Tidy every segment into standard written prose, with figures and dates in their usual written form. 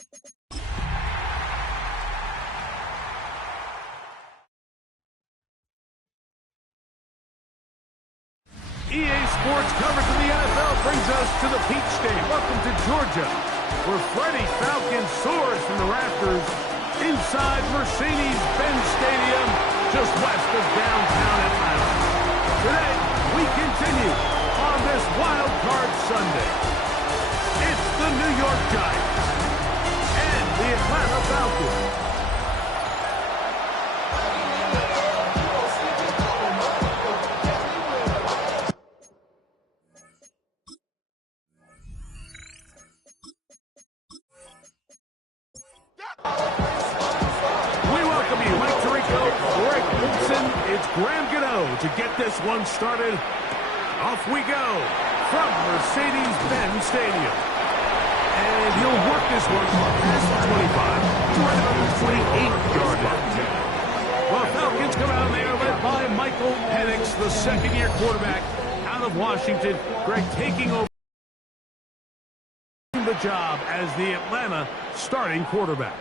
EA Sports coverage of the NFL brings us to the Peach State. Welcome to Georgia, where Freddie Falcon soars from the rafters inside Mercedes-Benz Stadium, just west of downtown Atlanta. Today, we continue on this Wild Card Sunday. It's the New York Giants and the Atlanta Falcons. To get this one started, off we go from Mercedes-Benz Stadium. And he'll work this one past the 25 to right about the 28-yard line. Well, Falcons come out there led by Michael Penix, the second-year quarterback out of Washington. Greg taking over the job as the Atlanta starting quarterback.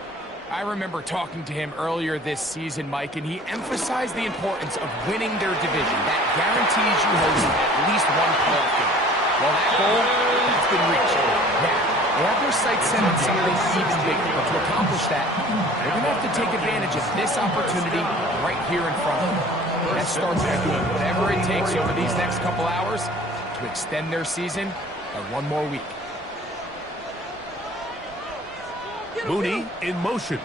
I remember talking to him earlier this season, Mike, and he emphasized the importance of winning their division. That guarantees you hosting at least one playoff game. Well, that goal has been reached. Now, they have their sights set on something even bigger. But to accomplish that, they're going to have to take advantage of this opportunity right here in front of them. That starts by doing whatever it takes over these next couple hours to extend their season by one more week. Mooney in motion.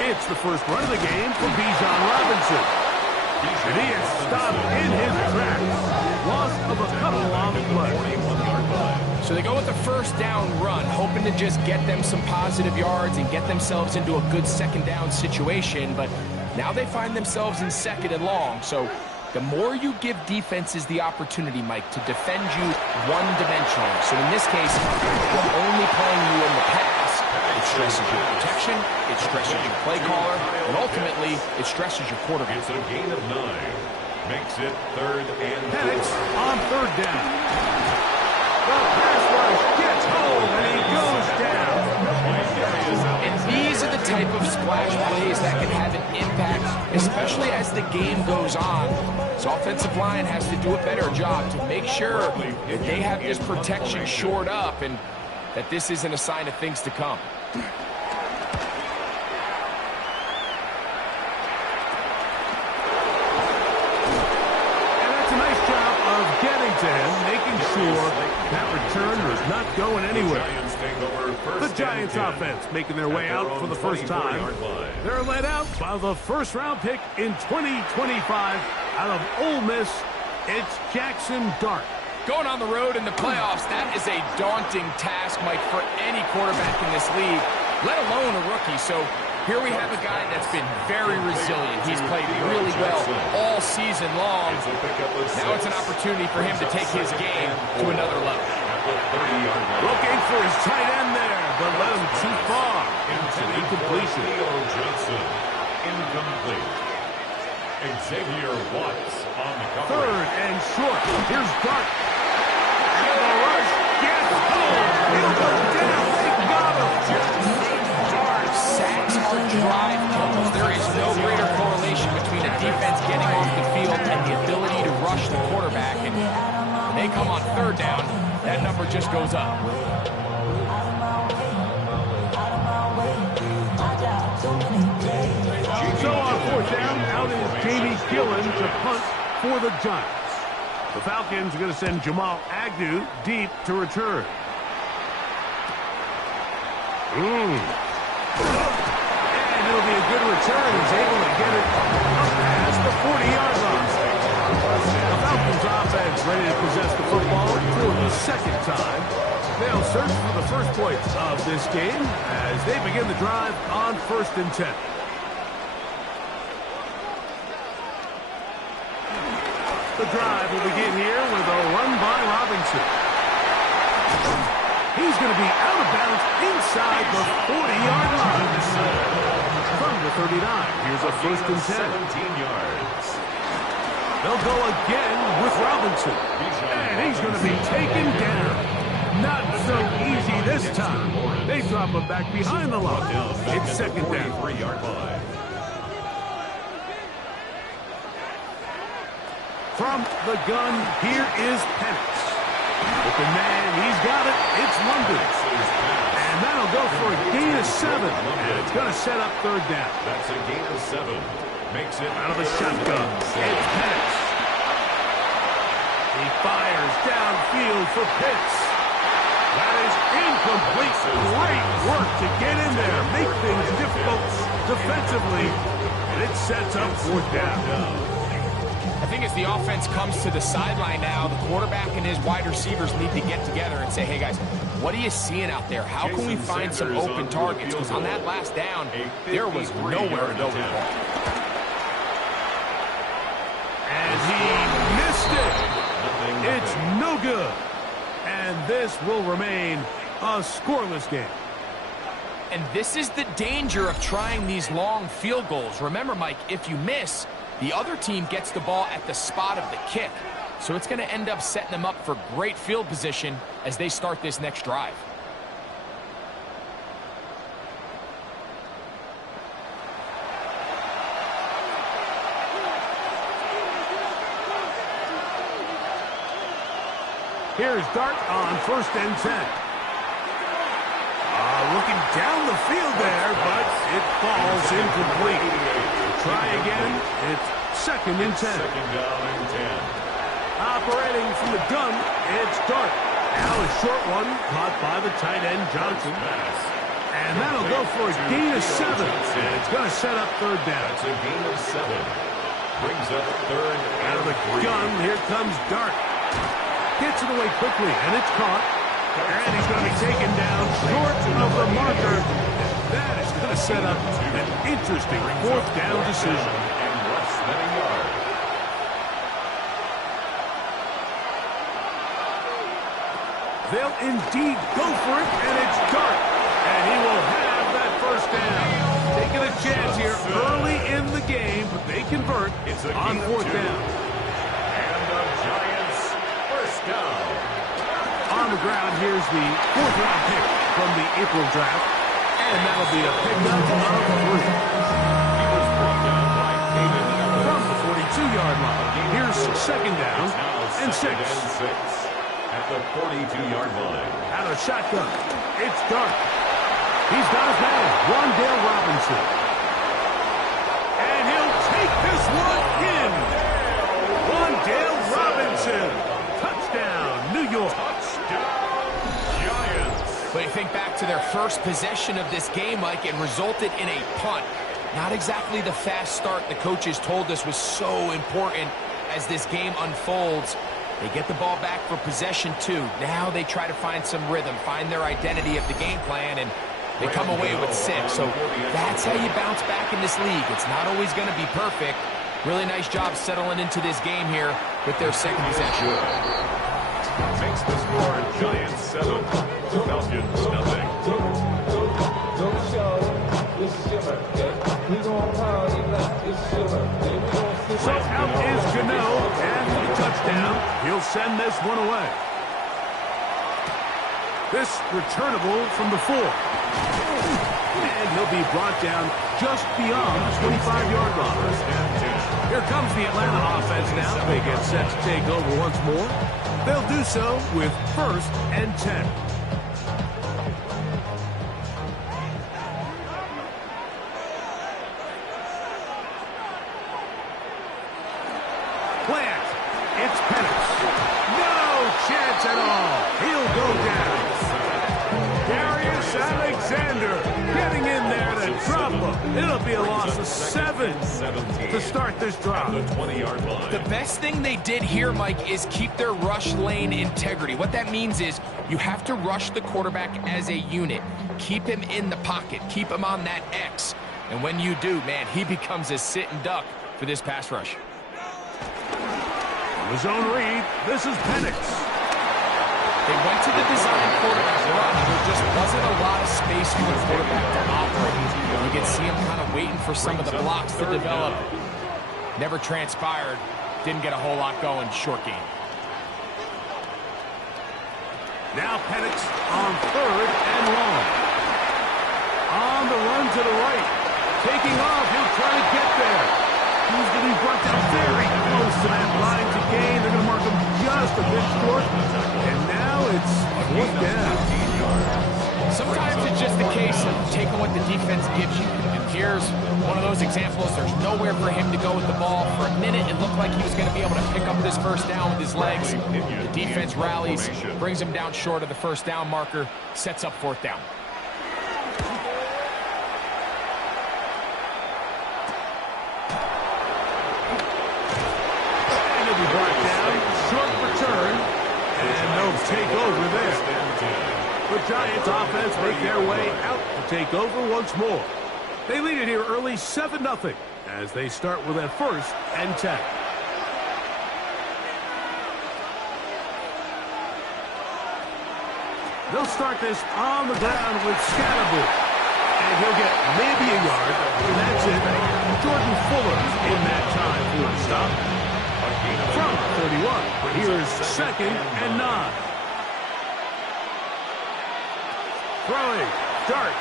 It's the first run of the game for Bijan Robinson. And he is stopped in his tracks. Loss of a couple on the play. So they go with the first down run, hoping to just get them some positive yards and get themselves into a good second down situation. But now they find themselves in second and long. So the more you give defenses the opportunity, Mike, to defend you one-dimensionally. So in this case, they're only playing you in the pass. It stresses your protection, it stresses your play caller, and ultimately, it stresses your quarterback. It's a gain of 9. Makes it 3rd and 4. Penix on 3rd down. The pass rush gets home, and he goes down. And these are the type of splash plays that can have an impact, especially as the game goes on. This offensive line has to do a better job to make sure that they have this protection shored up and that this isn't a sign of things to come. And that's a nice job of getting to him, making sure that return was not going anywhere. The Giants offense making their way out for the first time. They're led out by the first-round pick in 2025 out of Ole Miss. It's Jackson Dart. Going on the road in the playoffs, that is a daunting task, Mike, for any quarterback in this league, let alone a rookie. So here we have a guy that's been very resilient. He's played really well all season long. Now it's an opportunity for him to take his game to another level. Looking for his tight end there, but let him too far. Incompletion. Incomplete. Xavier Watts on the cover. 3rd and short. Here's Dart. And the rush gets home. He'll go down. They got him. Sacks are drive killers. There is no greater correlation between a defense getting off the field and the ability to rush the quarterback. And when they come on 3rd down, that number just goes up. So on 4th down, out is Jamie Gillen to punt for the Giants. The Falcons are going to send Jamal Agnew deep to return. And it'll be a good return. He's able to get it up past the 40-yard line. The Falcons offense ready to possess the football for the 2nd time. They'll search for the first points of this game as they begin the drive on 1st and 10. The drive will begin here with a run by Robinson. He's going to be out of bounds inside the 40-yard line. From the 39, here's a 1st and 10. 17 yards. They'll go again with Robinson. And he's going to be taken down. Not so easy this time. They drop him back behind the line. It's second down. 3-yard line. From the gun, here is Penix. Open man, he's got it. It's London. And that'll go for a gain of 7. And it's going to set up third down. That's a gain of 7. Makes it out of the shotgun. It's Penix. He fires downfield for Pitts. That is incomplete. Great work to get in there, make things difficult defensively, and it sets up fourth down. I think as the offense comes to the sideline now, the quarterback and his wide receivers need to get together and say, hey guys, what are you seeing out there? How can we find some open targets? Because on that last down, there was nowhere to go with the ball. And he missed it. It's no good. And this will remain a scoreless game. And this is the danger of trying these long field goals. Remember, Mike, if you miss, the other team gets the ball at the spot of the kick. So it's going to end up setting them up for great field position as they start this next drive. Here's Dart on 1st and 10. Looking down the field there, but it falls incomplete. Try again. It's 2nd and 10. Second down and 10. Operating from the gun, it's Dart. Now a short one caught by the tight end Johnson. And that'll go for a gain of 7. And it's going to set up third down. That's a gain of 7. Brings up third out of the gun. Here comes Dart. Gets it away quickly, and it's caught. And he's going to be taken down short of the marker. That is going to set up an interesting fourth down decision. And less than a yard. They'll indeed go for it, and it's Dart. And he will have that first down. Taking a chance here early in the game, but they convert on fourth down. And the Giants first down. On the ground, here's the 4th-round pick from the April draft. And that'll be a pickup of 3. He was brought down by David Evans. From the 42-yard line. Here's 2nd down and 6. At the 42-yard line. Out of shotgun. It's Dart. He's got his man, Wandale Robinson. And he'll take this one in. Wandale Robinson. Touchdown, New York. But you think back to their first possession of this game, Mike, it resulted in a punt. Not exactly the fast start the coaches told us was so important as this game unfolds. They get the ball back for possession 2. Now they try to find some rhythm, find their identity of the game plan, and they come away with 6. So that's how you bounce back in this league. It's not always going to be perfect. Really nice job settling into this game here with their second possession. Makes the score Giants 7, Falcons nothing. So out is Gano, and the touchdown. He'll send this one away. This returnable from the 4. And he'll be brought down just beyond the 25-yard line. Here comes the Atlanta offense now. They get set to take over once more. They'll do so with 1st and 10. Plant. It's Penix. No chance at all. He'll go down. Darius Alexander getting in there to drop him. It'll be a loss of 7 to start this drive. The 20-yard line. The best thing they did here, Mike, is keep their rush lane integrity. What that means is you have to rush the quarterback as a unit. Keep him in the pocket. Keep him on that X. And when you do, man, he becomes a sitting duck for this pass rush. The zone read. This is Penix. They went to the design quarterback run. There just wasn't a lot of space for the quarterback to operate. You can see him kind of waiting for some of the blocks to develop. Never transpired. Didn't get a whole lot going. Short game. Now Penix on 3rd and long. On the run to the right. Taking off. He'll try to get there. He's going to be brought down very close to that line to gain. They're going to mark him just a bit short. And now it's 4th down. Sometimes it's just a case of taking what the defense gives you. And here's one of those examples. There's nowhere for him to go with the ball. For a minute, it looked like he was going to be able to pick up this first down with his legs. The defense rallies, brings him down short of the first down marker, sets up 4th down. And he'll be brought down. Short return. And they'll take over there. The Giants offense make their way out to take over once more. They lead it here early 7-0 as they start with a 1st and 10. They'll start this on the ground with Scatterbury. And he'll get maybe a yard, and that's it. Jordan Fuller in that time for a stop. From 31, here's 2nd and 9. Throwing, Dart.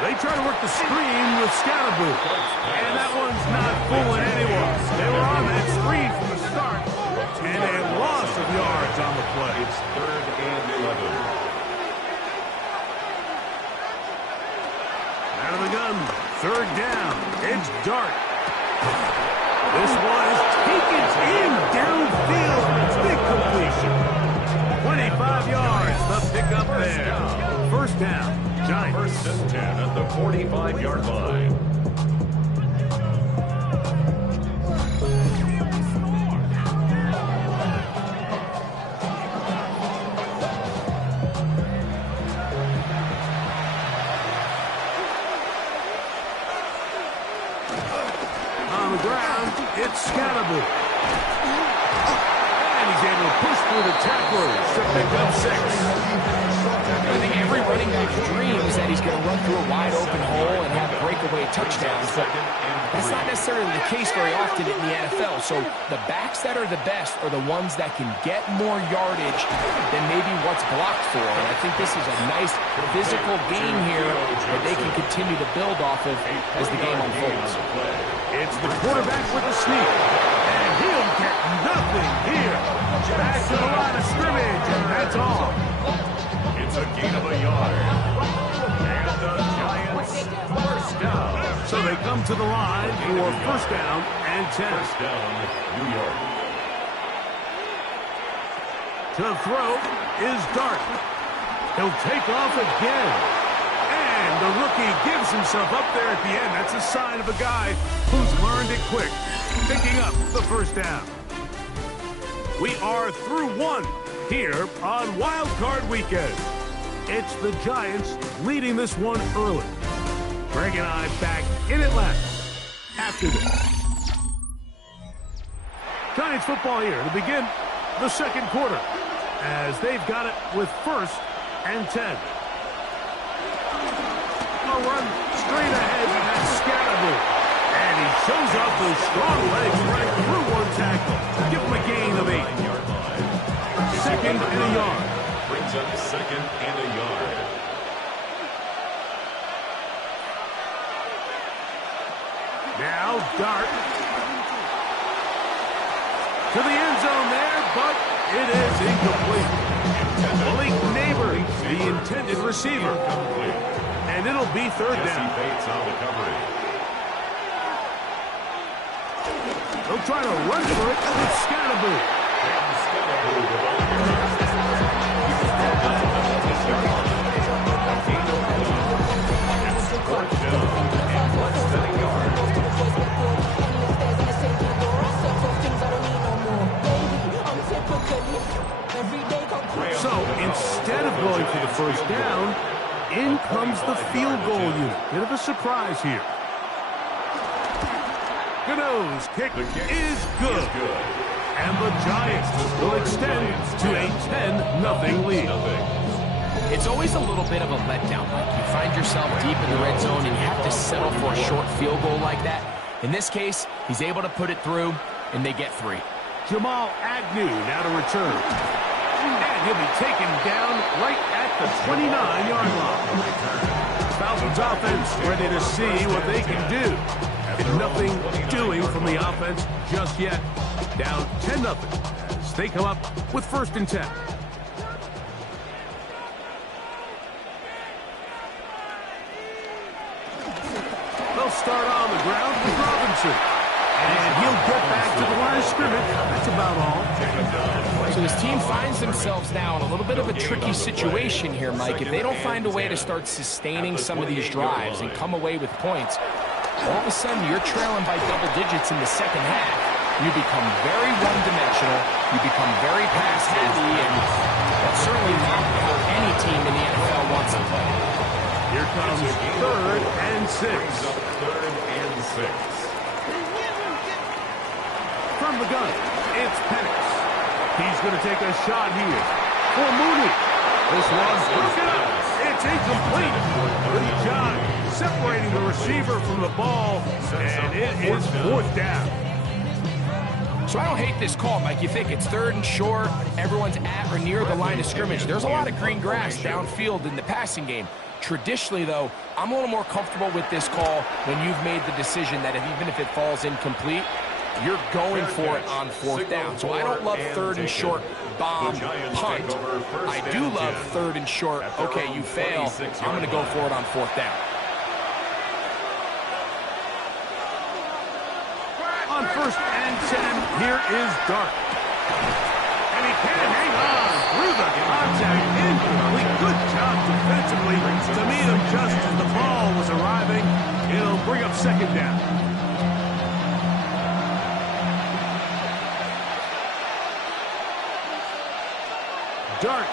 They try to work the screen with Scatterbury. And that one's not fooling anyone. They were on that screen from the start. And a loss of yards on the play. It's 3rd and 11. Out of the gun, 3rd down. It's Dart. This one is taken in downfield. Big completion. 25 yards, the pickup there. 1st down, Giants. 1st and 10 at the 45-yard line. On the ground, it's Scatterbury. And he's able to push through the tacklers to pick up 6. I think every running back's dream is that he's going to run through a wide-open hole and have breakaway touchdowns, but that's not necessarily the case very often in the NFL. So the backs that are the best are the ones that can get more yardage than maybe what's blocked for. And I think this is a nice physical game here that they can continue to build off of as the game unfolds. It's the quarterback with the sneak. And he'll get nothing here. Back to the line of scrimmage, and that's all. It's a gain of a yard. And the Giants 1st down. So they come to the line for 1st down and 10. 1st down, New York. To throw is Dart. He'll take off again. And the rookie gives himself up there at the end. That's a sign of a guy who's learned it quick. Picking up the 1st down. We are through 1 here on Wild Card Weekend. It's the Giants leading this one early. Greg and I back in Atlanta after this. Giants football here to begin the 2nd quarter as they've got it with 1st and 10. A run straight ahead, and that's Scatterbury. And he shows off those strong legs right through 1 tackle. Give him a gain of 8. 2nd and a yard. Brings up 2nd and a yard. Now Dart. To the end zone there, but it is incomplete. Malik Neighbor, the intended receiver. And it'll be 3rd down. Bates on the coverage. They'll try to run for it with Scatterbury. So instead of going for the 1st down, in comes the field goal unit. Bit of a surprise here. Gano's kick is good. And the Giants will extend to a 10-0 lead. It's always a little bit of a letdown. Like you find yourself deep in the red zone and you have to settle for a short field goal like that. In this case, he's able to put it through, and they get 3. Jamal Agnew now to return. And he'll be taken down right at the 29-yard line. Falcons offense ready to see what they can do. And nothing doing from the offense just yet. Down 10-0 as they come up with 1st and 10. They'll start on the ground with Robinson. And he'll get back to the line of scrimmage. That's about all. So this team finds themselves now in a little bit of a tricky situation here, Mike. If they don't find a way to start sustaining some of these drives and come away with points, all of a sudden you're trailing by double digits in the second half. You become very one-dimensional. You become very pass-heavy, and that's certainly not how any team in the NFL wants to play. Here comes 3rd and 6. 3rd and 6. From the gun, it's Penix. He's going to take a shot here for Mooney. This one's broken up. It's incomplete. Good job separating the receiver from the ball, and it is 4th down. So I don't hate this call, Mike. You think it's 3rd and short, everyone's at or near the line of scrimmage. There's a lot of green grass downfield in the passing game. Traditionally, though, I'm a little more comfortable with this call when you've made the decision that even if it falls incomplete, you're going for it on 4th down. So I don't love 3rd and short bomb punt. I do love 3rd and short, okay, you fail, I'm going to go for it on 4th down. On 1st and 10, here is Dart. And he can't hang on through the contact. Incomplete. Good job defensively to meet him just as the ball was arriving. It'll bring up 2nd down. Dart.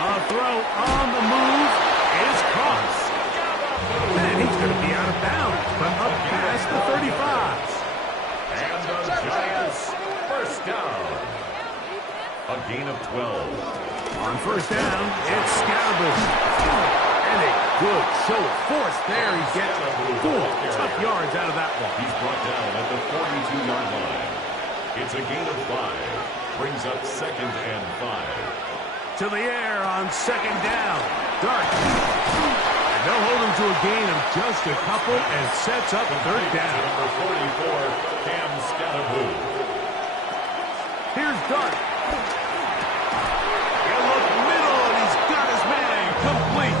A throw on the move is caught. And he's going to be out of bounds, but up past the 35. And the Giants, 1st down. A gain of 12. On 1st down, it's Scalaboo. And a good show of force there. He gets 4 tough yards out of that one. He's brought down at the 42-yard line. It's a gain of 5. Brings up 2nd and 5. To the air on 2nd down. Dart. And they'll hold him to a gain of just a couple and sets up 3rd down. Number 44, Cam Scalaboo. Here's Dart. He'll look middle, and he's got his man complete.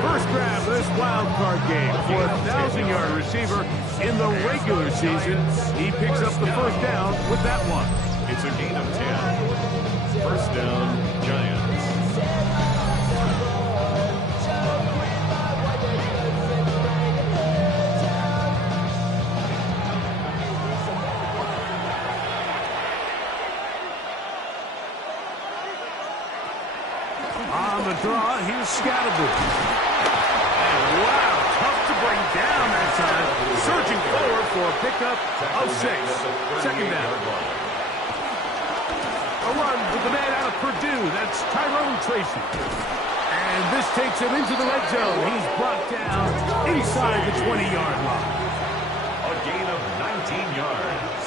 First grab of this wild card game for a 1,000-yard receiver in the regular season. He picks up the 1st down with that one. It's a gain of 10. 1st down, Giants. On the draw, here's Scalaboo. And wow, tough to bring down that time. Surging forward for a pickup of 6. 2nd down. A run with the man out of Purdue. That's Tyrone Tracy. And this takes him into the red zone. He's brought down inside the 20-yard line. A gain of 19 yards.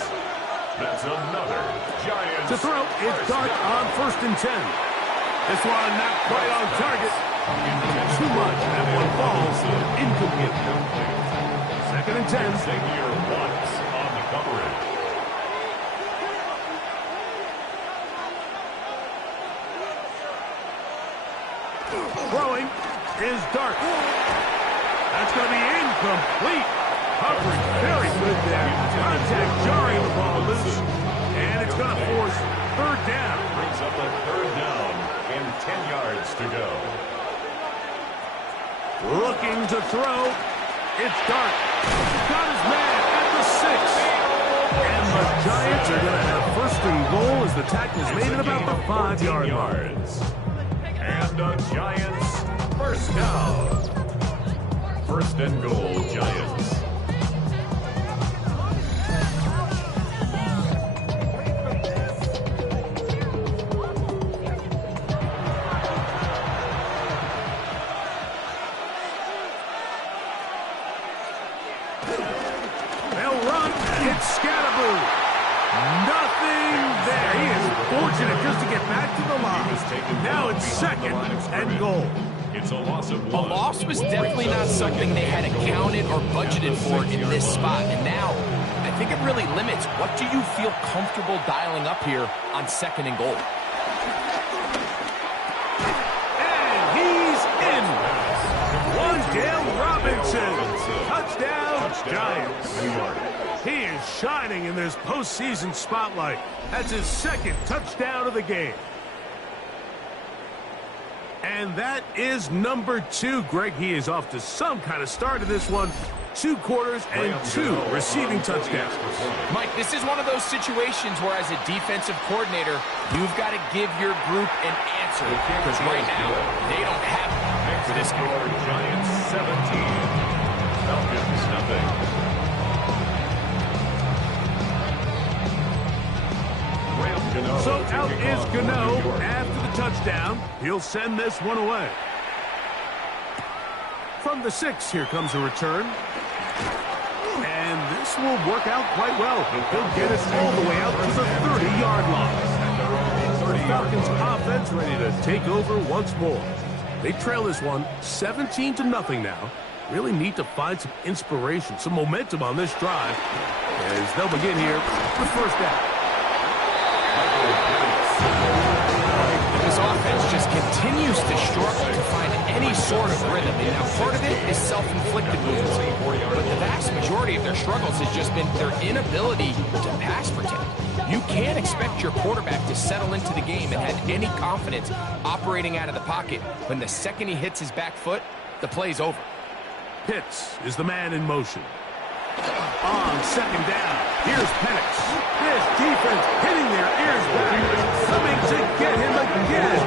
That's another Giants. To throw, it's Dart on 1st and 10. This one not quite on target. Too much. That one falls incomplete. 2nd and 10. Xavier Watts on the coverage. Throwing is Dart. That's going to be incomplete. Coverage very good there. Contact jarring the ball loose. And it's going to force 3rd down. Brings up a 3rd down and 10 yards to go. Looking to throw. It's Dart. Got his man at the 6. And the Giants are going to have 1st and goal as the tackle is made at about the 5-yard line. And the Giants, 1st down. 1st and goal, Giants. They'll run. It's Scalaboo. Nothing Now it's second and goal. It's a loss of A one. loss was definitely not something they had accounted or budgeted for in this spot. And now, I think it really limits what do you feel comfortable dialing up here on second and goal. And he's in. Wandale Robinson. Touchdown, Giants. He is shining in this postseason spotlight. That's his second touchdown of the game. And that is number 2. Greg, he is off to some kind of start in this one. 2 quarters and 2 receiving touchdowns. Mike, this is one of those situations where as a defensive coordinator, you've got to give your group an answer. Because right now, they don't have it for this guy. Giants 17. Falcons nothing. So out is Gano after the touchdown. He'll send this one away. From the 6, here comes a return. And this will work out quite well. He'll get us all the way out to the 30-yard line. The Falcons offense ready to take over once more. They trail this one 17-0 now. Really need to find some inspiration, some momentum on this drive as they'll begin here with first down. This offense just continues to struggle to find any sort of rhythm. And now part of it is self-inflicted wounds. But the vast majority of their struggles has just been their inability to pass protect. You can't expect your quarterback to settle into the game and have any confidence operating out of the pocket when the second he hits his back foot, the play's over. Pitts is the man in motion. On second down, here's Penix. This defense hitting their ears back, coming to get him again.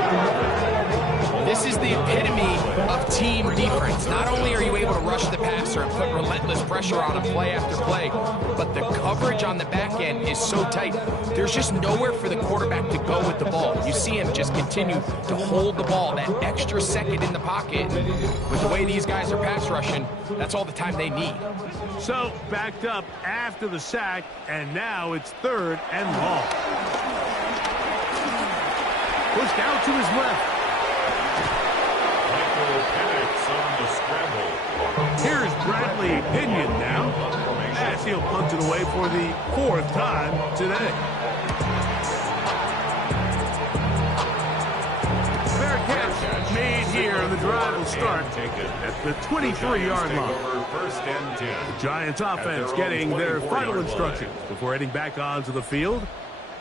This is the epitome of team defense. Not only are you able to rush the passer and put relentless pressure on him play after play, but the coverage on the back end is so tight. There's just nowhere for the quarterback to go with the ball. You see him just continue to hold the ball that extra second in the pocket. With the way these guys are pass rushing, that's all the time they need. So backed up after the sack, and now it's third and long. Pushed out to his left. On the scramble. Here's Bradley Pinion now, as he'll punt it away for the 4th time today. Fair catch made here, and the drive will start at the 23-yard line. First and 10. The Giants offense getting their final instructions before heading back onto the field.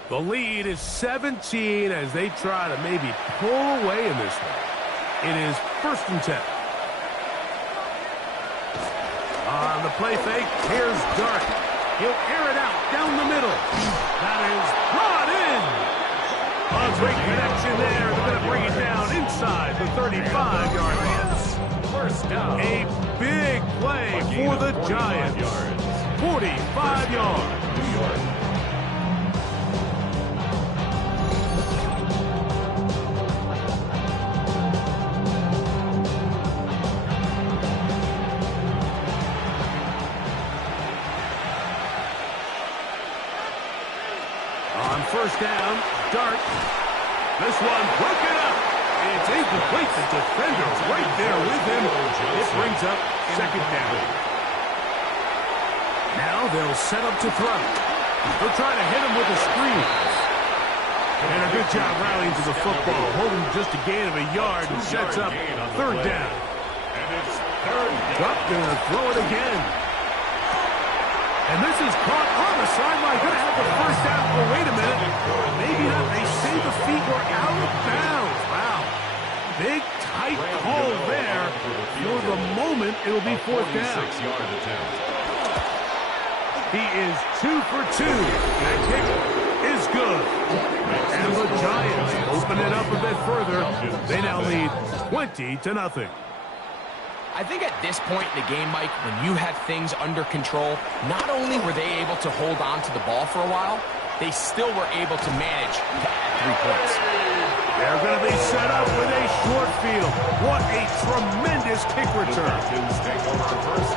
The lead is 17 as they try to maybe pull away in this one. It is first and 10. On the play fake, here's Dart. He'll air it out down the middle. That is brought in. A great connection there. They're going to bring it down inside the 35-yard line. First down. A big play for the Giants. 45 yards. New York. First down, Dart. This one broken up. It's incomplete. The defender's right there with him. It brings up second down. Now they'll set up to throw. They'll try to hit him with a screen. And a good job rallying to the football, holding just a gain of a yard and sets up third down. And it's third down. Duck gonna throw it again. And this is caught on the sideline. Going to have the first down. Oh, wait a minute. Maybe not. They say the feet were out of bounds. Wow. Big, tight call there. For the moment, it'll be fourth down. 46-yard attempt. He is 2 for 2. That kick is good. And the Giants open it up a bit further. They now lead 20-0. I think at this point in the game, Mike, when you have things under control, not only were they able to hold on to the ball for a while, they still were able to manage to add 3 points. They're going to be set up with a short field. What a tremendous kick return.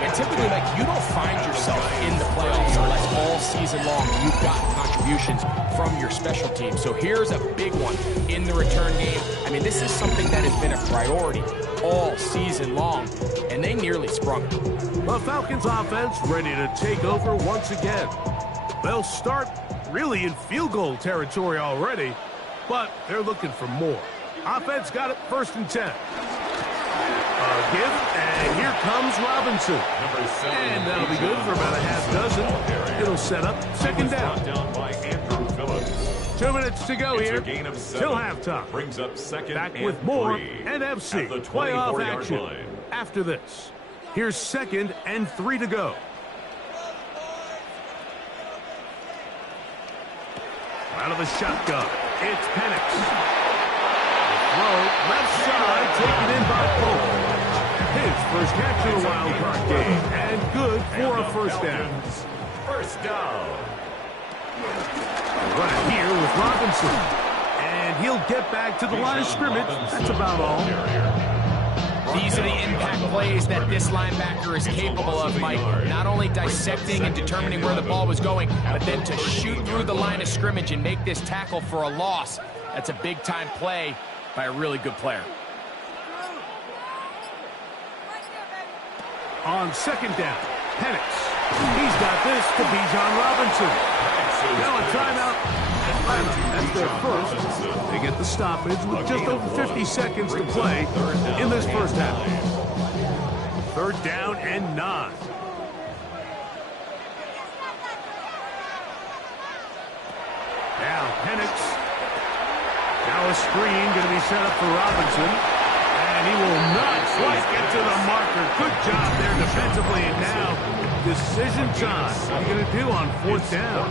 And typically, like, you don't find yourself in the playoffs unless all season long you've got contributions from your special team. So here's a big one in the return game. I mean, this is something that has been a priority all season long, and they nearly sprung it. The Falcons offense ready to take over once again. They'll start really in field goal territory already, but they're looking for more. Offense got it 1st and 10. A give, and here comes Robinson. And that'll be good for about a half dozen. It'll set up 2nd down. 2 minutes to go here till halftime. Brings up 2nd Back and with more 3 NFC at the playoff 24-yard action line. after this. Here's 2nd and 3 to go. Out of the shotgun, it's Penix. Throw, left side, taken in by Pope. His first catch in a wild card game, and good for a 1st down. 1st down. Run it here with Robinson. And he'll get back to the line of scrimmage. That's about all. These are the impact plays that this linebacker is capable of, Mike. Not only dissecting and determining where the ball was going, but then to shoot through the line of scrimmage and make this tackle for a loss. That's a big-time play by a really good player. On 2nd down, Penix. He's got this to Bijan Robinson. Now a timeout. That's their first. They get the stoppage with just over 50 seconds to play in this first half. 3rd down and 9. Now Penix. Now a screen going to be set up for Robinson. And he will not quite get to the marker. Good job there defensively. And now decision time. What are you going to do on 4th down?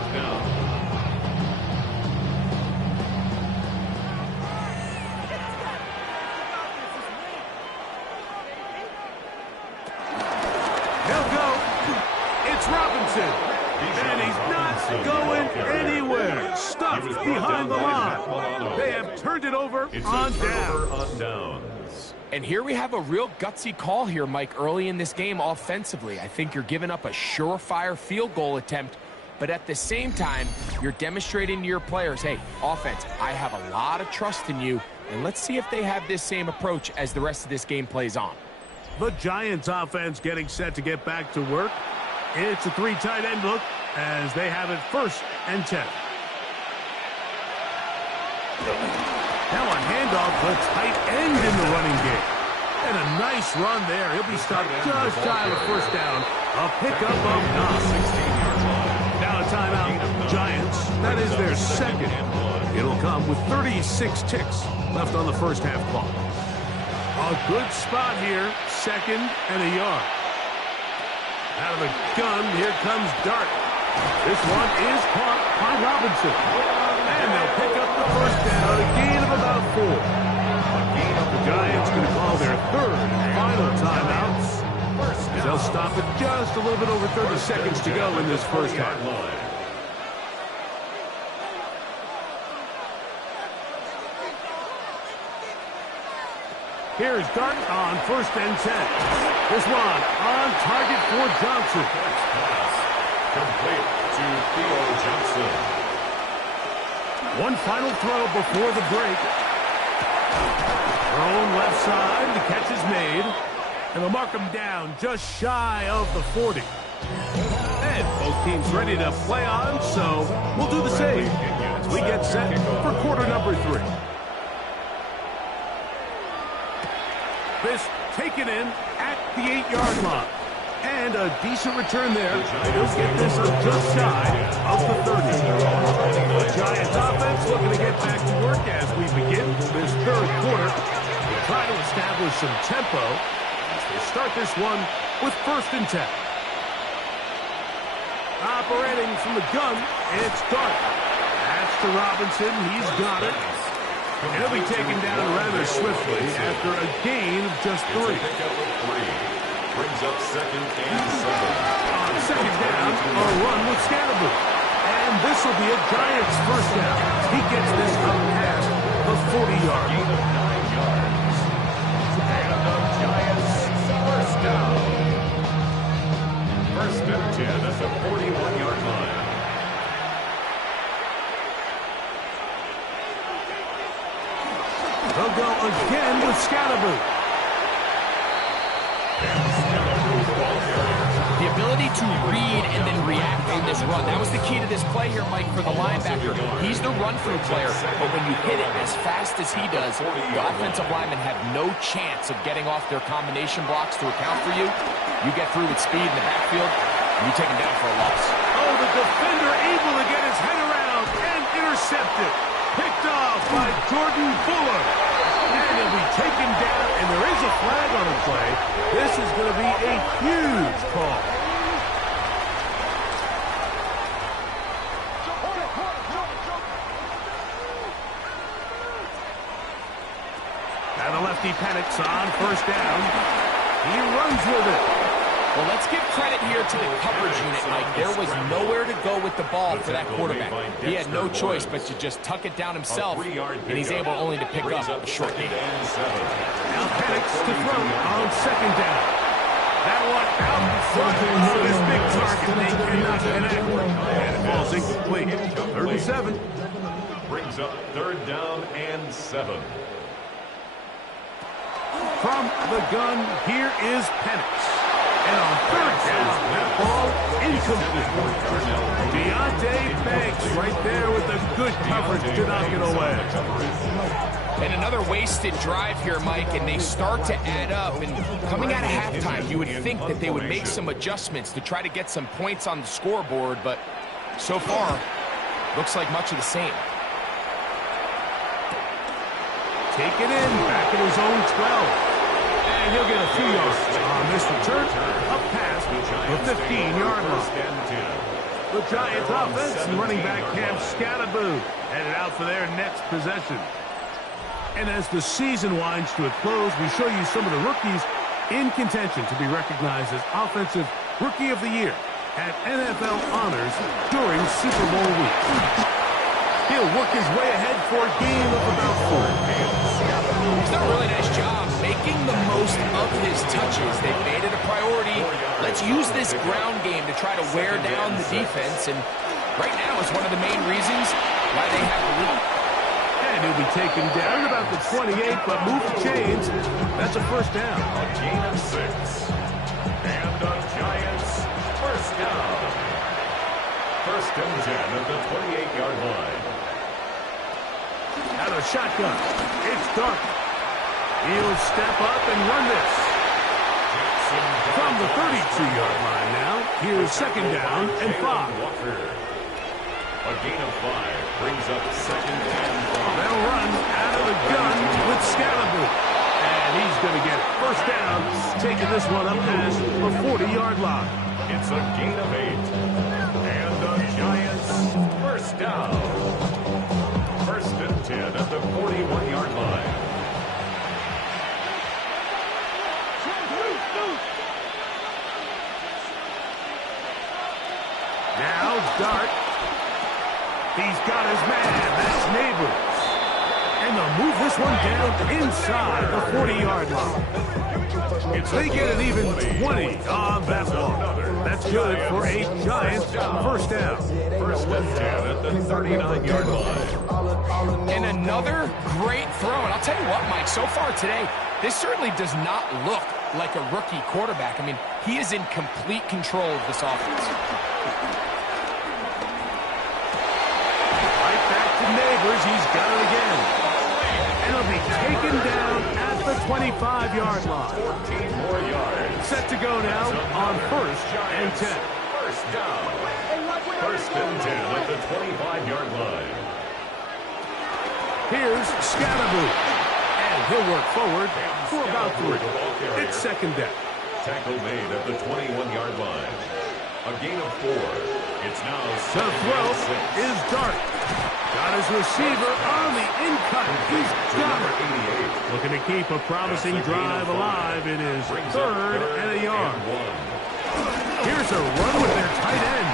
And he's not going anywhere. Stuffed behind the line. They have turned it over on downs. And here we have a real gutsy call here, Mike, early in this game offensively. I think you're giving up a surefire field goal attempt, but at the same time, you're demonstrating to your players, hey, offense, I have a lot of trust in you, and let's see if they have this same approach as the rest of this game plays on. The Giants offense getting set to get back to work. It's a 3 tight end look as they have it 1st and 10. Now a handoff, the tight end in the running game. And a nice run there. He'll be stopped just shy of a 1st down. A pickup of 9. Now a timeout. Giants, that is their 2nd. It'll come with 36 ticks left on the first half clock. A good spot here. 2nd and a yard. Out of the gun, here comes Dart. This one is caught by Robinson. And they'll pick up the 1st down, a gain of about 4. The Giants going to call their 3rd and final timeout. They'll stop it just a little bit over 30 seconds to go in this first half. Here's Dart on 1st and 10. This one on target for Johnson. Complete to Theo Johnson. One final throw before the break. Thrown left side. The catch is made. And they'll mark him down just shy of the 40. And both teams ready to play on, so we'll do the same as we get set for quarter number 3. This taken in at the 8-yard line. And a decent return there. He'll get this up just shy of the 30. The Giants offense looking to get back to work as we begin this 3rd quarter. We'll try to establish some tempo as they start this one with 1st and 10. Operating from the gun, it's Dart. That's to Robinson. He's got it. And he'll be taken down rather swiftly after a gain of just 3. Brings up 2nd and 7. On 2nd down, a run with Scatterby. And this will be a Giants 1st down. He gets this up past the 40-yard. Gain of 9 yards. again with Scalaboo. The ability to read and then react on this run. That was the key to this play here, Mike, for the linebacker. He's the run-through player, but when you hit it as fast as he does, the offensive linemen have no chance of getting off their combination blocks to account for you. You get through with speed in the backfield, and you take him down for a loss. Oh, the defender able to get his head around and intercepted. Picked off by Jordan Fuller. And he'll be taken down, and there is a flag on the play. This is going to be a huge call. Now the lefty panics on first down. He runs with it. Well, let's give credit here to the coverage unit, Mike. There was nowhere to go with the ball for that quarterback. He had no choice but to just tuck it down himself, and he's able only to pick up a short gain. Now Penix to throw on second down. That one out in front of this big target. They cannot connect. And it falls incomplete. 3rd and 7. Brings up 3rd down and 7. From the gun, here is Penix. And on 3rd down, that ball incomplete. Deontay Banks right there with the good coverage to knock it away. And another wasted drive here, Mike, and they start to add up. And coming out of halftime, you would think that they would make some adjustments to try to get some points on the scoreboard, but so far, looks like much of the same. Take it in, back at his own 12. And he'll get a few yards on this return. Up past the 15-yard line. The Giants offense and running back Cam Scalaboo headed out for their next possession. And as the season winds to a close, we show you some of the rookies in contention to be recognized as Offensive Rookie of the Year at NFL Honors during Super Bowl week. He'll work his way ahead for a game of about 4. He's done a really nice job making the most of his touches. They've made it a priority. Let's use this ground game to try to wear down the defense, and right now is one of the main reasons why they have the lead. And he'll be taken down at about the 28, but move the chains. That's a first down. A gain of 6. And the Giants first down. 1st and 10 at the 28-yard line. Out of shotgun. It's Dark. He'll step up and run this. From the 32-yard line now, here's 2nd down and 5. A gain of 5 brings up 2nd and 5. They'll run out of the gun with Scalaboo. And he's going to get it. First down, taking this one up past the 40-yard line. It's a gain of 8. And the Giants first down. 1st and 10 at the 41-yard line. Now Dart. He's got his man. That's Neighbors. And they'll move this one down inside the 40-yard line. They get an even 20 on that one. That's good for a Giants first down. 1st and 10 at the 39-yard line. And another great throw. And I'll tell you what, Mike, so far today, this certainly does not look like a rookie quarterback. I mean, he is in complete control of this offense. Right back to Neighbors. He's got it again. And he'll be taken down at the 25-yard line. 14 more yards. Set to go now on 1st and 10. First down. 1st and 10 at the 25-yard line. Here's Scalaboo. And he'll work forward for about 3. It's 2nd down. Tackle made at the 21-yard line. A gain of 4. It's now The 2nd throw and 6. is Dart. Got his receiver on the in-cut. He's got it. Looking to keep a promising drive alive in his 3rd and a yard. Here's a run with their tight end.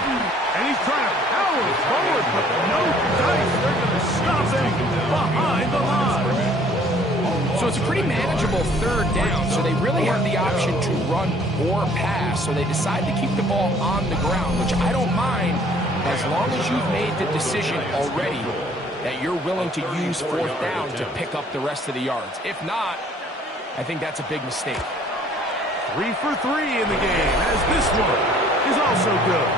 And he's trying to power forward, but no dice. They're going to stop him behind the line. So it's a pretty manageable 3rd down, so they really have the option to run or pass. So they decide to keep the ball on the ground, which I don't mind as long as you've made the decision already that you're willing to use fourth down to pick up the rest of the yards. If not, I think that's a big mistake. 3 for 3 in the game, as this one is also good.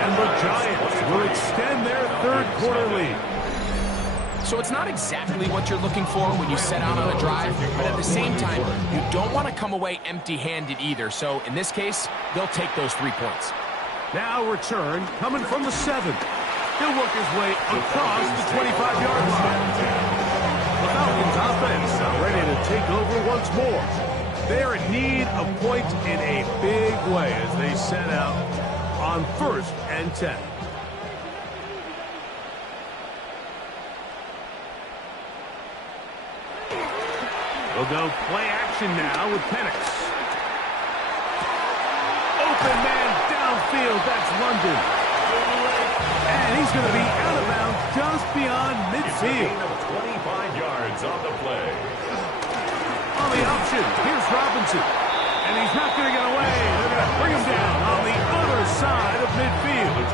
And the Giants will extend their third quarter lead. So it's not exactly what you're looking for when you set out on a drive, but at the same time, you don't want to come away empty-handed either. So in this case, they'll take those 3 points. Now return coming from the 7. He'll work his way across the 25-yard line. The Falcons offense are ready to take over once more. They're in need of points in a big way as they set out on 1st and 10. We'll go play action now with Penix. Open man downfield, that's London. And he's going to be out of bounds just beyond midfield. 25 yards on the play. On the option, here's Robinson. And he's not going to get away. They're going to bring him down on the other side of midfield.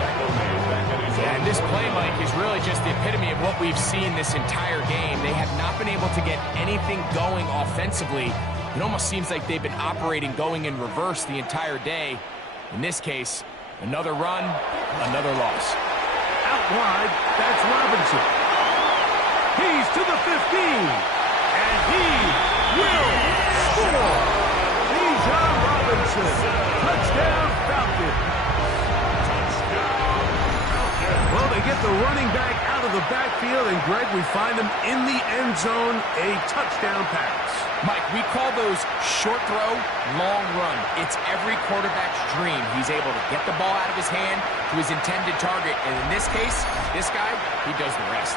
And this play, Mike, is really just the epitome of what we've seen this entire game. They have not been able to get anything going offensively. It almost seems like they've been operating going in reverse the entire day. In this case, another run, another loss. Out wide, that's Robinson. He's to the 15. And he will score. Bijan Robinson. Touchdown, Falcons. Well, they get the running back out of the backfield, and Greg, we find him in the end zone, a touchdown pass. Mike, we call those short throw, long run. It's every quarterback's dream. He's able to get the ball out of his hand to his intended target, and in this case, this guy, he does the rest.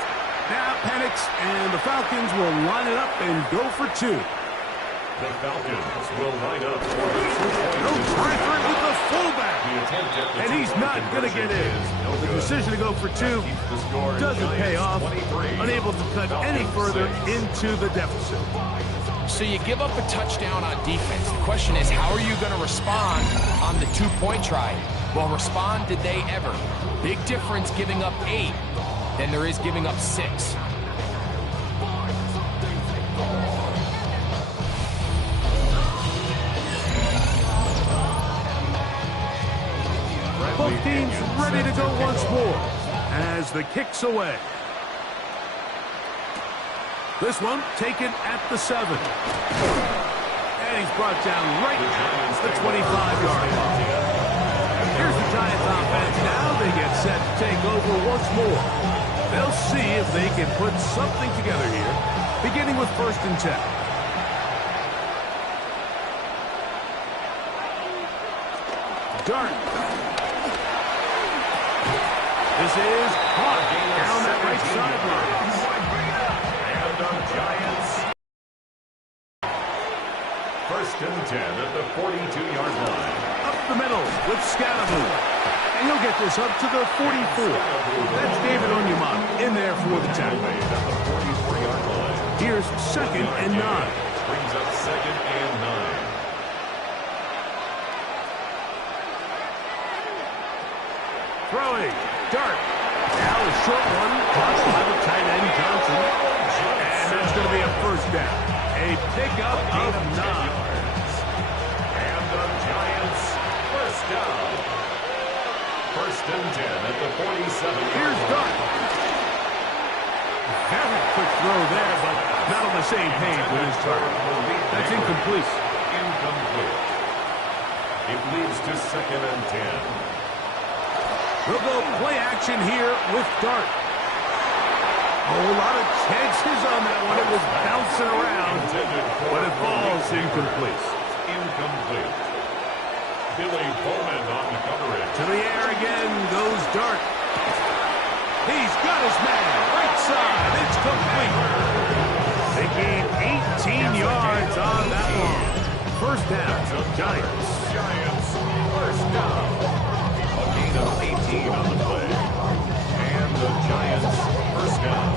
Now Penix and the Falcons will line it up and go for 2. The Falcons will line up for the 2-point. No pressure with the fullback. And he's not going to get in. The decision to go for 2 doesn't pay off. Unable to cut any further into the deficit. So you give up a touchdown on defense. The question is, how are you going to respond on the 2-point try? Well, respond did they ever? Big difference giving up 8 than there is giving up 6. Both teams ready to go once more as the kick's away. This one taken at the 7. And he's brought down right at the 25-yard line. Here's the Giants offense now. They get set to take over once more. They'll see if they can put something together here, beginning with 1st and 10. Dart. This is caught down that right sideline. And the Giants. 1st and 10 at the 42-yard line. Up the middle with Scattermove. And he'll get this up to the 44. That's David Onyemata in there for the tackle. At the 44-yard line. Here's 2nd and 9. Brings up 2nd and 9. Throwing. Dart. Now a short one. Caught by the tight end, Johnson. And that's going to be a 1st down. A pickup of 9. And the Giants 1st down. 1st and 10 at the 47. Here's Dart. Very quick throw there, but not on the same page with his target. That's incomplete. Incomplete. It leads to 2nd and 10. We'll go play action here with Dart. A whole lot of chances on that one. It was bouncing around, but it falls incomplete. Incomplete. Billy Bowman on the coverage. To the air again goes Dart. He's got his man. Right side. It's complete. They gain 18 yards on that one. 1st down. Giants. Giants 1st down. A gain of 18 on the play. And the Giants 1st down.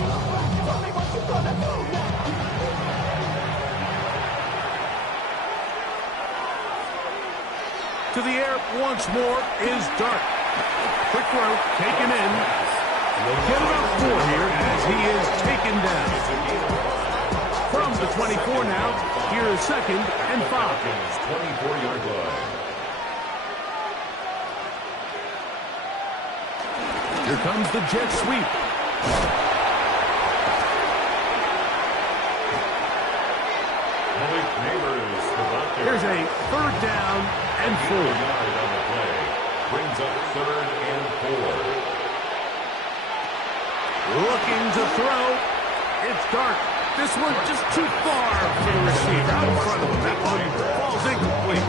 To the air once more is Dart. Quick throw taken in. They'll get about 4 here as he is taken down. From the 24 now, here is 2nd and 5. 24-yard line. Here comes the jet sweep. Here's a 3rd down and 4. On the play. Brings up 3rd and 4. Looking to throw. It's dark. This one just too far for the receiver. Out in front of him. That one falls incomplete.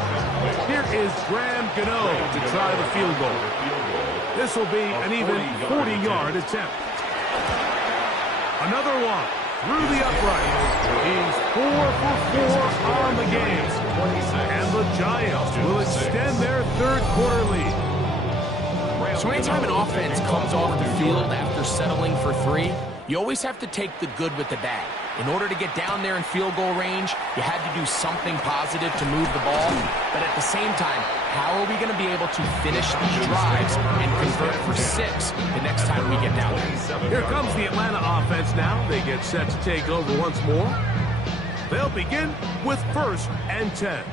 Here is Graham Gano to try the field goal. This will be an even 40-yard attempt. Another one through the uprights. He's 4 for 4 on the game. And the Giants will extend their 3rd quarter lead. So anytime an offense comes off the field after settling for 3, you always have to take the good with the bad. In order to get down there in field goal range, you had to do something positive to move the ball. But at the same time, how are we going to be able to finish these drives and convert for 6 the next time we get down there? Here comes the Atlanta offense now. They get set to take over once more. They'll begin with 1st and 10.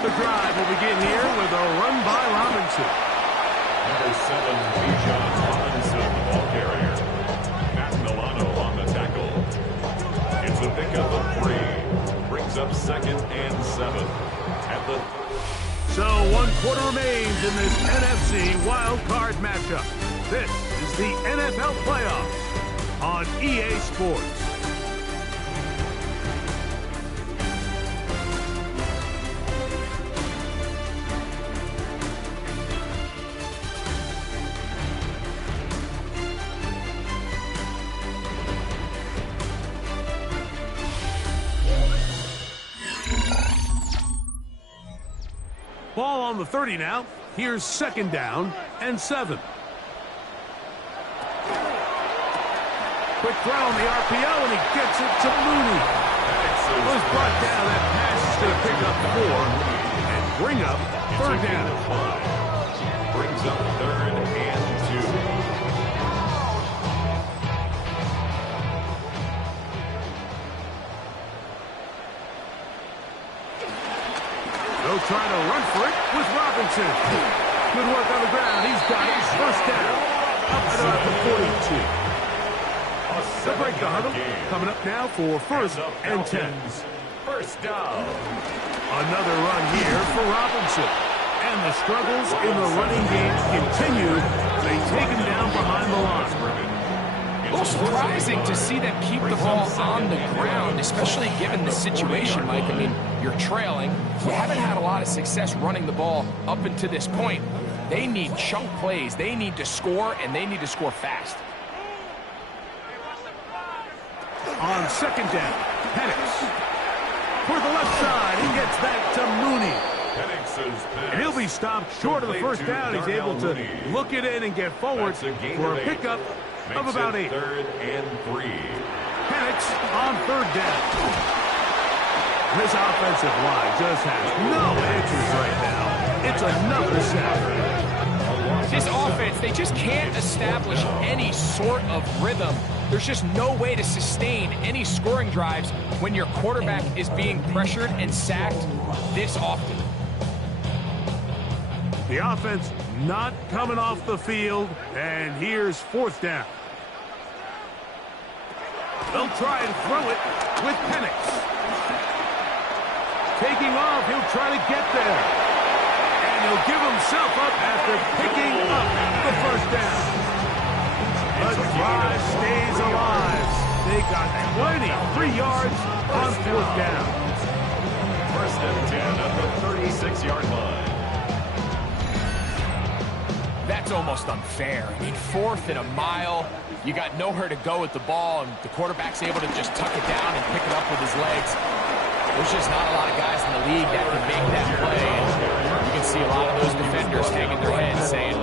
The drive will begin here with a run by Robinson. Number 7, Bijan Robinson, the ball carrier. Matt Milano on the tackle. It's a pickup of 3. Brings up 2nd and 7. At the So 1 quarter remains in this NFC wild card matchup. This is the NFL playoffs on EA Sports. Ball on the 30 now. Here's 2nd down and 7. Quick throw on the RPO, and he gets it to Mooney. Was brought down. That pass is going to pick up 4 and bring up 3rd down. Brings up 3rd and 2. They'll try to run for it with Robinson. Good work on the ground. He's got it. 1st down. Up and about the 42. The break the huddle. Coming up now for 1st and 10. 1st down. Another run here for Robinson. And the struggles in the running game continue. They take him down behind the line. A little surprising to see them keep the ball on the ground, especially given the situation, Mike. I mean, you're trailing. You haven't had a lot of success running the ball up until this point. They need chunk plays. They need to score, and they need to score fast. On 2nd down, Penix. For the left side, he gets that to Mooney. And he'll be stopped short of the 1st down. He's able to look it in and get forward for a pickup of about 8. 3rd and 3. Penix on 3rd down. This offensive line just has no answers right now. It's another sack. This offense, they just can't establish any sort of rhythm. There's just no way to sustain any scoring drives when your quarterback is being pressured and sacked this often. The offense not coming off the field, and here's 4th down. They'll try and throw it with Penix. Taking off, he'll try to get there. And he'll give himself up after picking up the 1st down. The drive stays alive. They got 23 yards on 4th down. 1st and 10 at the 36-yard line. That's almost unfair. I mean, 4th and a mile. You got nowhere to go with the ball, and the quarterback's able to just tuck it down and pick it up with his legs. There's just not a lot of guys in the league that can make that play. And you can see a lot of those defenders hanging their heads saying,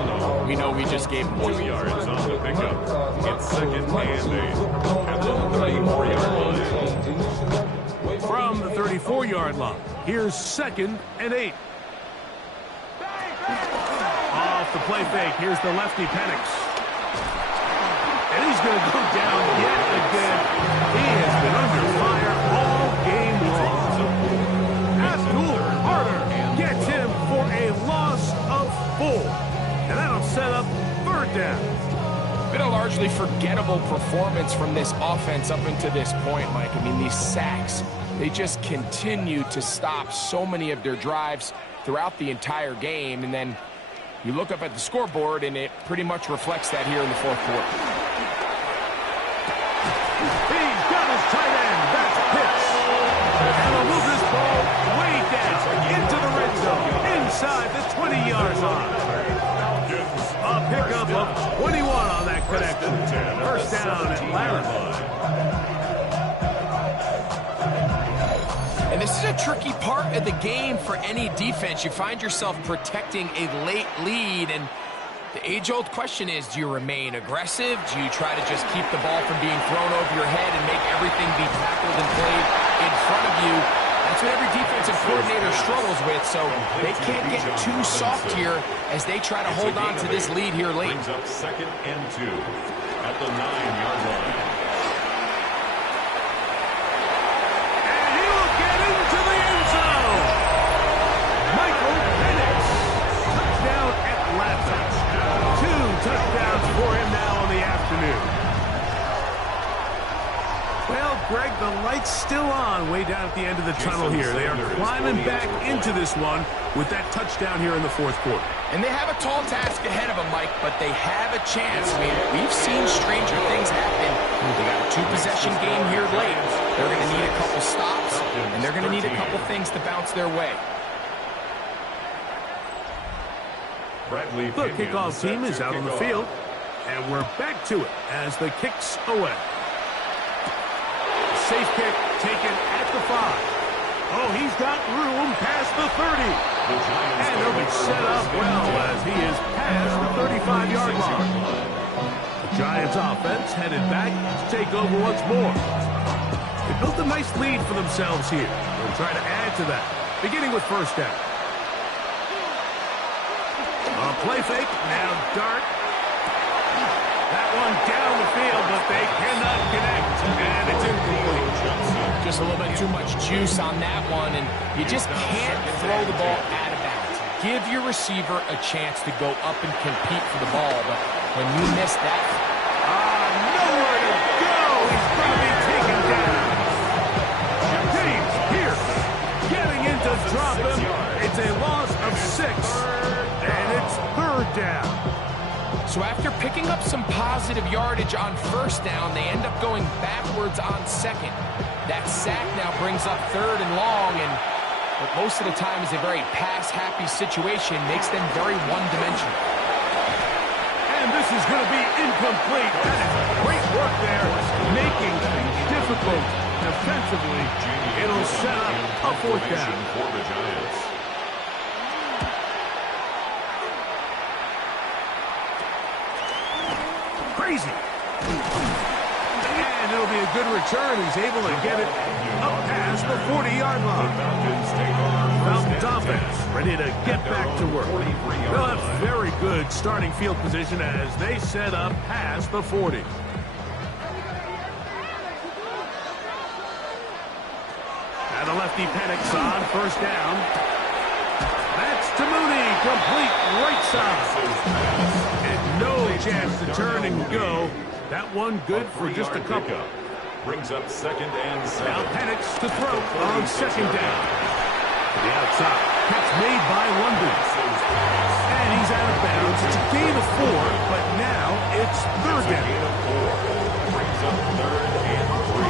we know we just gave them 2 yards on the pickup. It's 2nd and 8 at the 34-yard line. From the 34-yard line, Here's 2nd and 8. Off the play fake. Here's the lefty, Penix. And he's going to go down yet again. He has been under fire all game long. Atl Harder gets him for a loss of 4. And that'll set up 3rd down. Been a largely forgettable performance from this offense up until this point, Mike. I mean, these sacks, they just continue to stop so many of their drives throughout the entire game. And then you look up at the scoreboard, and it pretty much reflects that here in the 4th quarter. He's got his tight end. That's Pitts. And he'll move this ball way down into the red zone, inside the 20-yard line. A pickup of 21 on that connection. 1st down at Laramie. And this is a tricky part of the game for any defense. You find yourself protecting a late lead, and the age-old question is, do you remain aggressive? Do you try to just keep the ball from being thrown over your head and make everything be tackled and played in front of you? That's what every defensive coordinator struggles with, so they can't get too soft here as they try to hold on to this lead here late. Brings up 2nd and 2 at the 9-yard line. Touchdowns for him now in the afternoon. Well, Greg, the light's still on way down at the end of the tunnel here. They are climbing back into this one with that touchdown here in the 4th quarter. And they have a tall task ahead of them, Mike, but they have a chance. I mean, we've seen stranger things happen. They got a 2-possession game here late. They're going to need a couple stops, and they're going to need a couple things to bounce their way. The kickoff team is out on the field, and we're back to it as the kick's away. Safe kick taken at the 5. Oh, he's got room past the 30. And he'll be set up well as he is past the 35-yard line. The Giants offense headed back to take over once more. They built a nice lead for themselves here. They'll try to add to that, beginning with 1st down. A play fake, now dart. That one down the field, but they cannot connect, and it's incomplete. Just a little bit too much juice on that one, and you just can't throw the ball out of bounds. Give your receiver a chance to go up and compete for the ball, but when you miss that... nowhere to go! He's going to be taken down. James Pierce getting in to drop him. It's a loss of 6. And it's 3rd down. So after picking up some positive yardage on 1st down, they end up going backwards on 2nd. That sack now brings up 3rd and long, and what most of the time is a very pass-happy situation, makes them very one-dimensional. And this is going to be incomplete. That is great work there, making things difficult defensively. It'll set up a 4th down. For the Giants. Crazy. And it'll be a good return. He's able to get it up past the 40-yard line. Falcons offense ready to get back to work. They'll have very good starting field position as they set up past the 40. And the lefty Penix on 1st down. That's to Mooney, complete right side. And no chance to turn and go. That one good for just a couple. Brings up 2nd and 7. Now Penix to throw on 2nd down. To the outside. Catch made by London. And he's out of bounds. It's a gain of 4, but now it's 3rd down. Brings up 3rd and 3.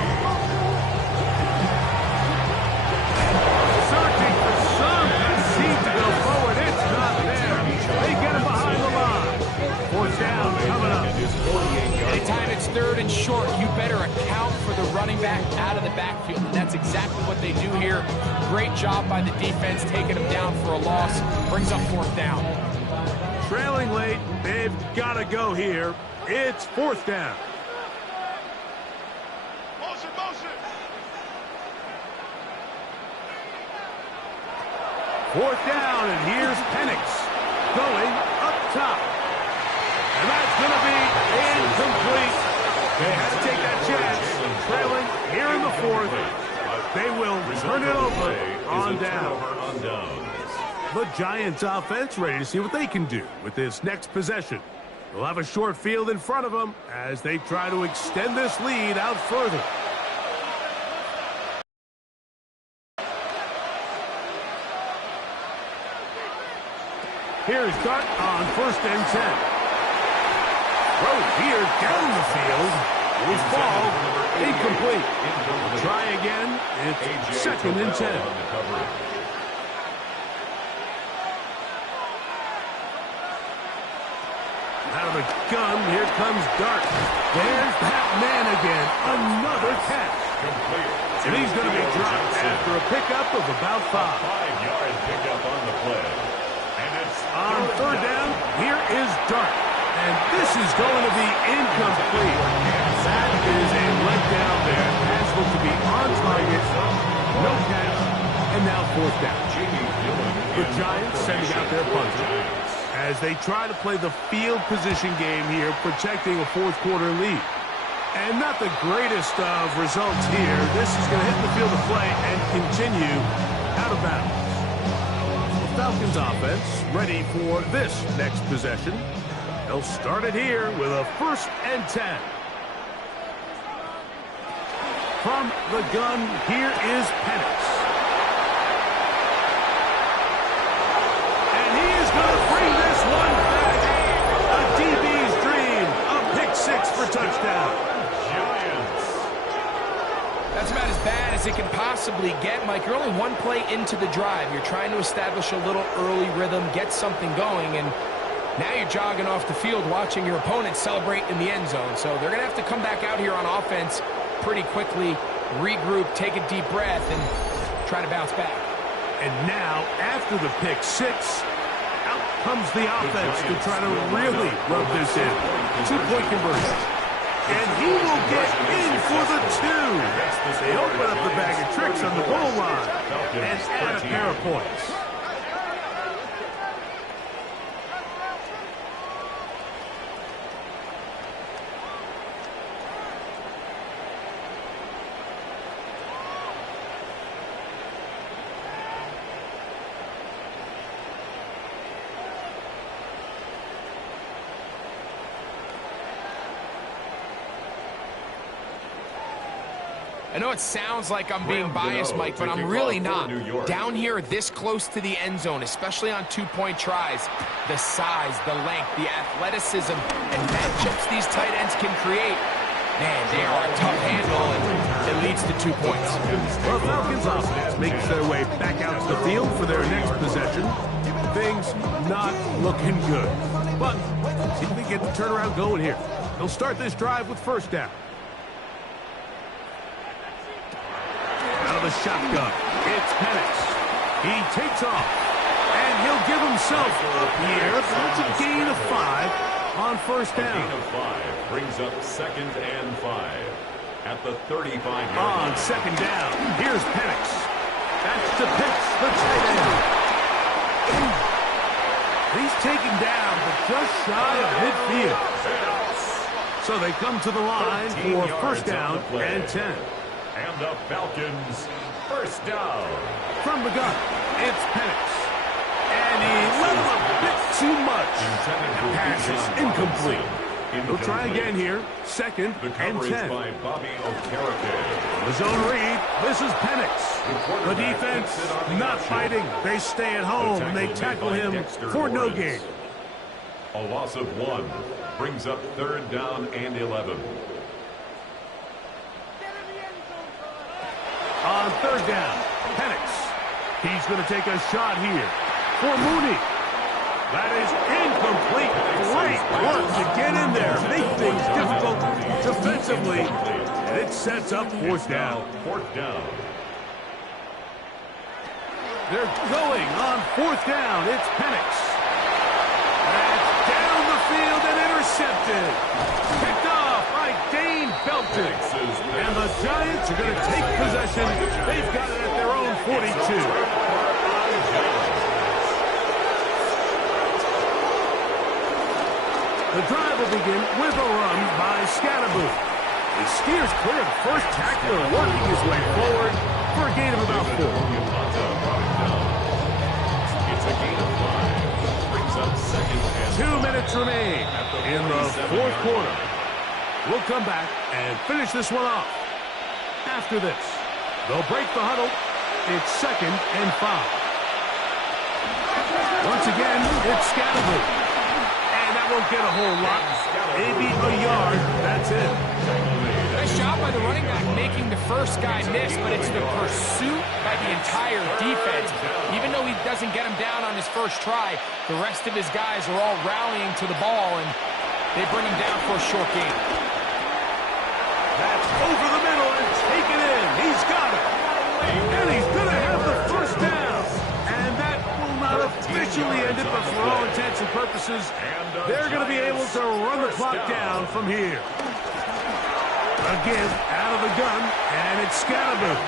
Searching for some seem to go forward. It's not there. They get him behind the line. 4th down coming up. Anytime it's 3rd and short, you better account for the running back out of the backfield, and that's exactly what they do here. Great job by the defense, taking them down for a loss. Brings up 4th down. Trailing late, they've got to go here. It's 4th down. Motion, motion. Fourth down, and here's Penix going up top. And that's going to be incomplete. They had to take that chance, trailing here in the fourth. They will turn it over on down. The Giants offense ready to see what they can do with this next possession. They'll have a short field in front of them as they try to extend this lead out further. Here's Dart on 1st and 10. Throw here down the field. Will fall. Incomplete. Try again. It's 2nd and 10. Out of the gun, here comes Dart. There's that man again. Another catch. And he's going to be dropped after a pickup of about 5. 5-yard pickup on the play. And it's on 3rd down, here is Dart. And this is going to be incomplete. That is a letdown there. Pass looked to be on target. No catch. And now 4th down. The Giants sending out their punter as they try to play the field position game here, protecting a 4th quarter lead. And not the greatest of results here. This is going to hit the field of play and continue out of bounds. The Falcons offense ready for this next possession. They'll start it here with a 1st and 10. From the gun, here is Penix. And he is going to bring this one back. A DB's dream. A pick 6 for touchdown. Giants. That's about as bad as it can possibly get, Mike. You're only one play into the drive. You're trying to establish a little early rhythm, get something going, and now you're jogging off the field watching your opponent celebrate in the end zone. So they're going to have to come back out here on offense pretty quickly, regroup, take a deep breath, and try to bounce back. And now, after the pick 6, out comes the offense to try to really rub this in. 2-point conversion. And he will get in for the 2. They open up the bag of tricks on the goal line and add a pair of points. I know it sounds like I'm being biased, Mike, but I'm really not. Down here this close to the end zone, especially on 2-point tries, the size, the length, the athleticism, and matchups these tight ends can create, man, they are a tough handle, and it leads to 2 points. Well, Falcons offense makes their way back out to the field for their next possession. Things not looking good. But see if they get the turnaround going here. They'll start this drive with 1st down. Out of the shotgun, it's Penix. He takes off, and he'll give himself up here. That's a gain of 5 on 1st down. A gain of 5 brings up 2nd and 5 at the 35-yard line. On 2nd down, here's Penix. That's to Pitts, the tight end. He's taken down, but just shy of midfield. So they come to the line for 1st down and 10. And the Falcons, 1st down. From the gun, it's Penix. And he let him a bit too much. The pass is incomplete. He'll try again here. 2nd and 10. By Bobby Okereke. The zone read. This is Penix. The defense not fighting. They stay at home and they tackle him for no gain. A loss of 1 brings up 3rd down and 11. On 3rd down, Penix. He's going to take a shot here for Mooney. That is incomplete. Great work to get in there. Make things difficult defensively. And it sets up 4th down. 4th down. They're going on 4th down. It's Penix. That's down the field and intercepted. Picked off by Dane Belton. And the Giants are going to take possession. They've got it at their own 42. The drive will begin with a run by Scatterboot. He steers clear of the first tackler, working his way forward for a gain of about 4. It's a gain of 5. Brings up second and 2 minutes remain in the fourth quarter. We'll come back and finish this one off. After this, they'll break the huddle. It's second and 5. Once again, it's Scatterboot. And that won't get a whole lot. Maybe a yard. That's it. Nice job by the running back making the first guy miss, but it's the pursuit by the entire defense. Even though he doesn't get him down on his first try, the rest of his guys are all rallying to the ball, and they bring him down for a short gain. That's over the middle and taken in. He's got it. And he's going to have the first down. And that will not officially end it, but for all intents and purposes, they're going to be able to run the clock down from here. Again, out of the gun, and it's Scatterboot.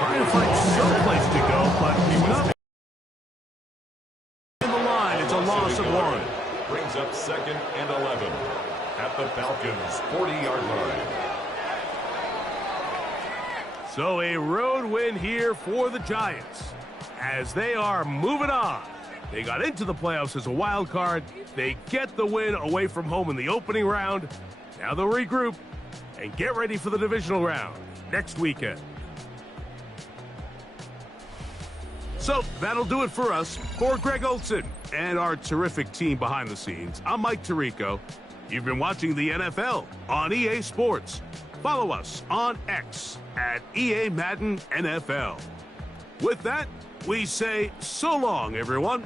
Trying to find someplace to go, but nothing. In the line, it's a loss of 1. Brings up second and 11 at the Falcons' 40-yard line. So a road win here for the Giants as they are moving on. They got into the playoffs as a wild card. They get the win away from home in the opening round. Now they'll regroup and get ready for the divisional round next weekend. So that'll do it for us. For Greg Olson and our terrific team behind the scenes, I'm Mike Tirico. You've been watching the NFL on EA Sports. Follow us on X at EA Madden NFL. With that, we say so long, everyone.